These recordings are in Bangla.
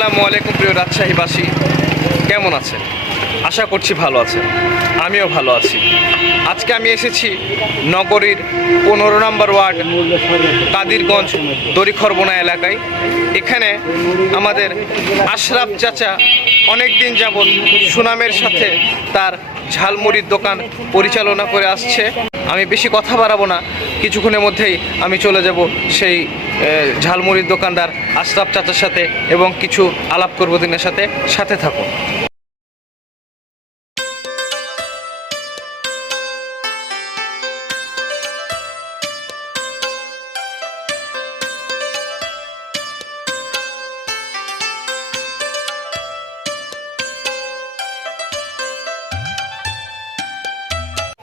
আসসালামু আলাইকুম প্রিয় রাজশাহীবাসী, কেমন আছেন? আশা করছি ভালো আছেন। আমিও ভালো আছি। আজকে আমি এসেছি নগরীর 15 নম্বর ওয়ার্ড কাদিরগঞ্জ দড়িখরবোনা এলাকায়। এখানে আমাদের আশরাফ চাচা অনেক দিন যাবৎ সুনামের সাথে তার ঝালমুড়ির দোকান পরিচালনা করে আসছে। আমি বেশি কথা বাড়াবো না, কিছুক্ষণের মধ্যেই আমি চলে যাব সেই ঝালমুড়ির দোকানদার আশরাফ চাচার সাথে এবং কিছু আলাপ করবো দিনের সাথে। সাথে থাকুন।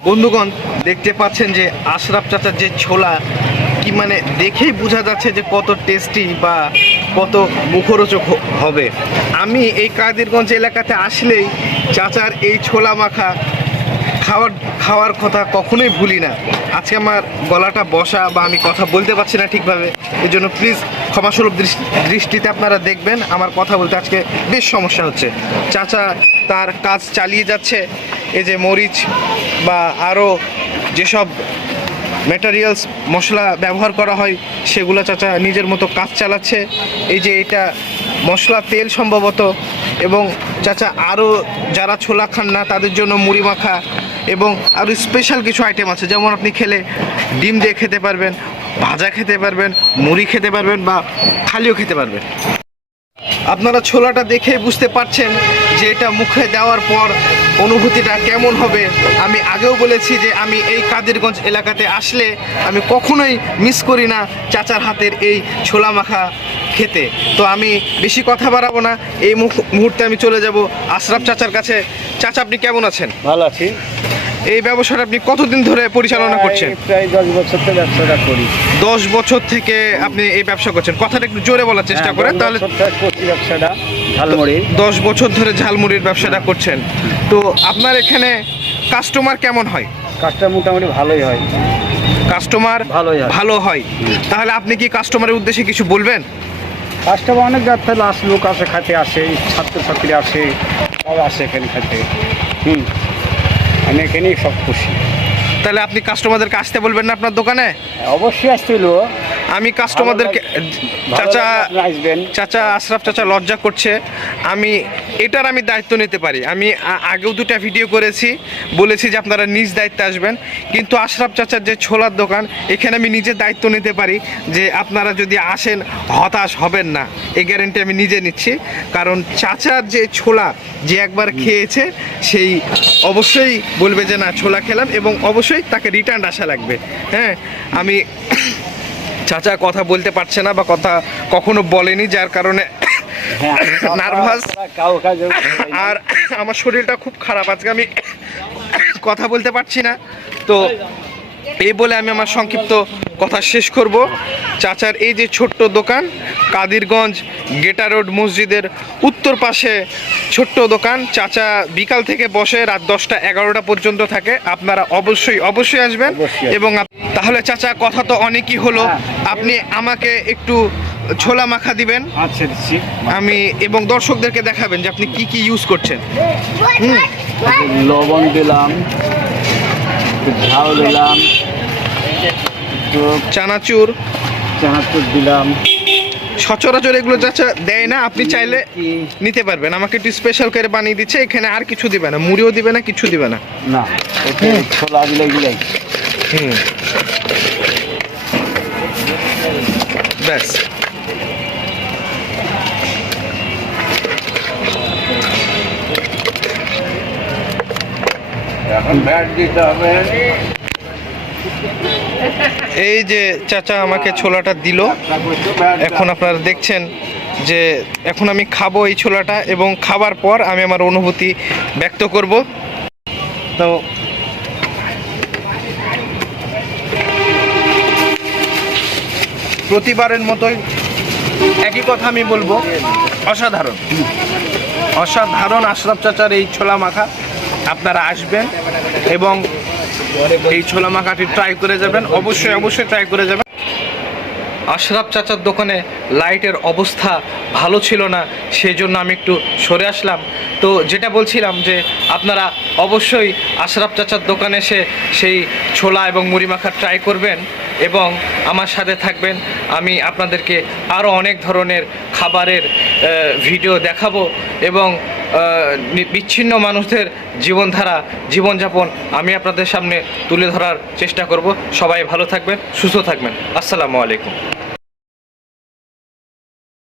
বন্ধুগণ, দেখতে পাচ্ছেন যে আশরাফ চাচার যে ছোলা, কি মানে দেখেই বোঝা যাচ্ছে যে কত টেস্টি বা কত মুখরোচক হবে। আমি এই কাদিরগঞ্জ এলাকাতে আসলেই চাচার এই ছোলা মাখা খাওয়ার কথা কখনোই ভুলি না। আজকে আমার গলাটা বসা বা আমি কথা বলতে পারছি না ঠিকভাবে, এই জন্য প্লিজ ক্ষমাসুলভ দৃষ্টিতে আপনারা দেখবেন। আমার কথা বলতে আজকে বেশ সমস্যা হচ্ছে। চাচা তার কাজ চালিয়ে যাচ্ছে। এই যে মরিচ বা আরও যেসব ম্যাটেরিয়ালস মশলা ব্যবহার করা হয় সেগুলো চাচা নিজের মতো কাজ চালাচ্ছে। এই যে এটা মশলা তেল সম্ভবত, এবং চাচা আরও যারা ছোলা খান না তাদের জন্য মুড়ি মাখা এবং আরও স্পেশাল কিছু আইটেম আছে, যেমন আপনি খেলে ডিম দিয়ে খেতে পারবেন, ভাজা খেতে পারবেন, মুড়ি খেতে পারবেন বা খালিও খেতে পারবেন। আপনারা ছোলাটা দেখে বুঝতে পারছেন যে এটা মুখে দেওয়ার পর অনুভূতিটা কেমন হবে। আমি আগেও বলেছি যে আমি এই কাদিরগঞ্জ এলাকাতে আসলে আমি কখনোই মিস করি না চাচার হাতের এই ছোলা মাখা খেতে। তো আমি বেশি কথা বাড়াবো না, এই মুহূর্তে আমি চলে যাব আশরাফ চাচার কাছে। চাচা, আপনি কেমন আছেন? ভালো আছি। এই ব্যবসাটা আপনি কতদিন ধরে পরিচালনা করছেন? প্রায় 10 বছর থেকে ব্যবসাটা করি। 10 বছর থেকে আপনি এই ব্যবসা করছেন? কথাটা একটু জোরে বলার চেষ্টা করেন তাহলে। ব্যবসাটা ঝালমুড়ি 10 বছর ধরে ঝালমুড়ির ব্যবসাটা করছেন। তো আপনার এখানে কাস্টমার কেমন হয়? কাস্টমার মোটামুটি ভালোই হয়। কাস্টমার ভালো হয়। তাহলে আপনি কি কাস্টমারের উদ্দেশ্যে কিছু বলবেন? কাস্টমার অনেক যাত্রা লাস্ট লোক আসে, খাতে আসে, ছাত্রছাত্রী আসে, সব আসে এখানে খাতে। আমি এখানেই সব খুশি। তাহলে আপনি কাস্টমারদেরকে আসতে বলবেন না আপনার দোকানে? অবশ্যই আসছিল। আমি কাস্টমারদেরকে চাচা আশরাফ চাচা লজ্জা করছে, আমি দায়িত্ব নিতে পারি। আমি আগেও 2টা ভিডিও করেছি, বলেছি যে আপনারা নিজ দায়িত্বে আসবেন, কিন্তু আশরাফ চাচার যে ছোলার দোকান, এখানে আমি নিজে দায়িত্ব নিতে পারি যে আপনারা যদি আসেন হতাশ হবেন না, এই গ্যারেন্টি আমি নিজে নিচ্ছি। কারণ চাচার যে ছোলা যে একবার খেয়েছে সেই অবশ্যই বলবে যে না ছোলা খেলাম, এবং অবশ্যই তাকে রিটার্ন আসা লাগবে। হ্যাঁ, আমি চাচা কথা বলতে পারছে না বা কথা কখনো বলেনি, যার কারণে নার্ভাস, আর আমার শরীরটা খুব খারাপ, আজকে আমি কথা বলতে পারছি না। তো এই বলে আমি আমার সংক্ষিপ্ত কথা শেষ করব। চাচার এই যে ছোট্ট দোকান, কাদিরগঞ্জ গেটা রোড মসজিদের উত্তর পাশে ছোট্ট দোকান। চাচা বিকাল থেকে বসে রাত 10টা-11টা পর্যন্ত থাকে। আপনারা অবশ্যই আসবেন। এবং তাহলে চাচা কথা তো অনেকই হলো, আপনি আমাকে একটু ছোলা মাখা দিবেন আমি, এবং দর্শকদেরকে দেখাবেন যে আপনি কি কি ইউজ করছেন। লবণ দিলাম, ঝাল দিলাম, চানাচুর দিলাম। সচরাচর এগুলো চাচা দেয় না, আপনি চাইলে নিতে পারবেন। আমাকে একটু স্পেশাল করে বানিয়ে দিচ্ছে। এখানে আর কিছু দিবে না, মুড়িও দিবে না, কিছু দিবে না। ছোলা দিলে ব্যাস। এখন ব্যাট দিতে হবে। এই যে চাচা আমাকে ছোলাটা দিল, এখন আপনারা দেখছেন যে এখন আমি খাবো এই ছোলাটা, এবং খাবার পর আমি আমার অনুভূতি ব্যক্ত করব। তো প্রতিবারের মতোই একই কথা আমি বলবো, অসাধারণ আশরাফ চাচার এই ছোলা মাখা। আপনারা আসবেন এবং এই ছোলা মাখাটি ট্রাই করে যাবেন, অবশ্যই ট্রাই করে যাবেন। আশরাফ চাচার দোকানে লাইটের অবস্থা ভালো ছিল না, সেই জন্য আমি একটু সরে আসলাম। তো যেটা বলছিলাম যে আপনারা অবশ্যই আশরাফ চাচার দোকানে এসে সেই ছোলা এবং মুড়ি মাখা ট্রাই করবেন এবং আমার সাথে থাকবেন। আমি আপনাদেরকে আরও অনেক ধরনের খাবারের ভিডিও দেখাবো এবং বিচ্ছিন্ন মানুষদের জীবনধারা, জীবনযাপন আমি আপনাদের সামনে তুলে ধরার চেষ্টা করব। সবাই ভালো থাকবেন, সুস্থ থাকবেন। আসসালামু আলাইকুম।